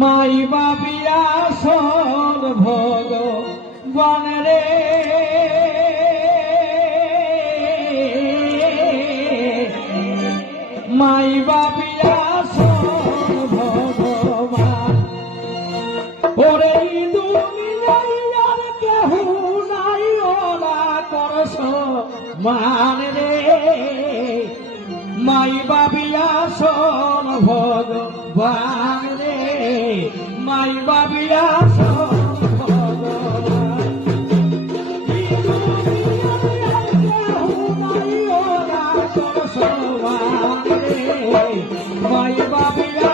মাই বাবিয়া সর ভগবান রে মাই বাবিয়া সর ভগবান ওরে দুনিয়ায় আর কেহু নাই ওরা করস মান রে মাই বাবিয়া সর ভগবান রে মাই বাবিয়া সর ভগবান কেহু নাই ওরা করস মান রে মাই বাবিয়া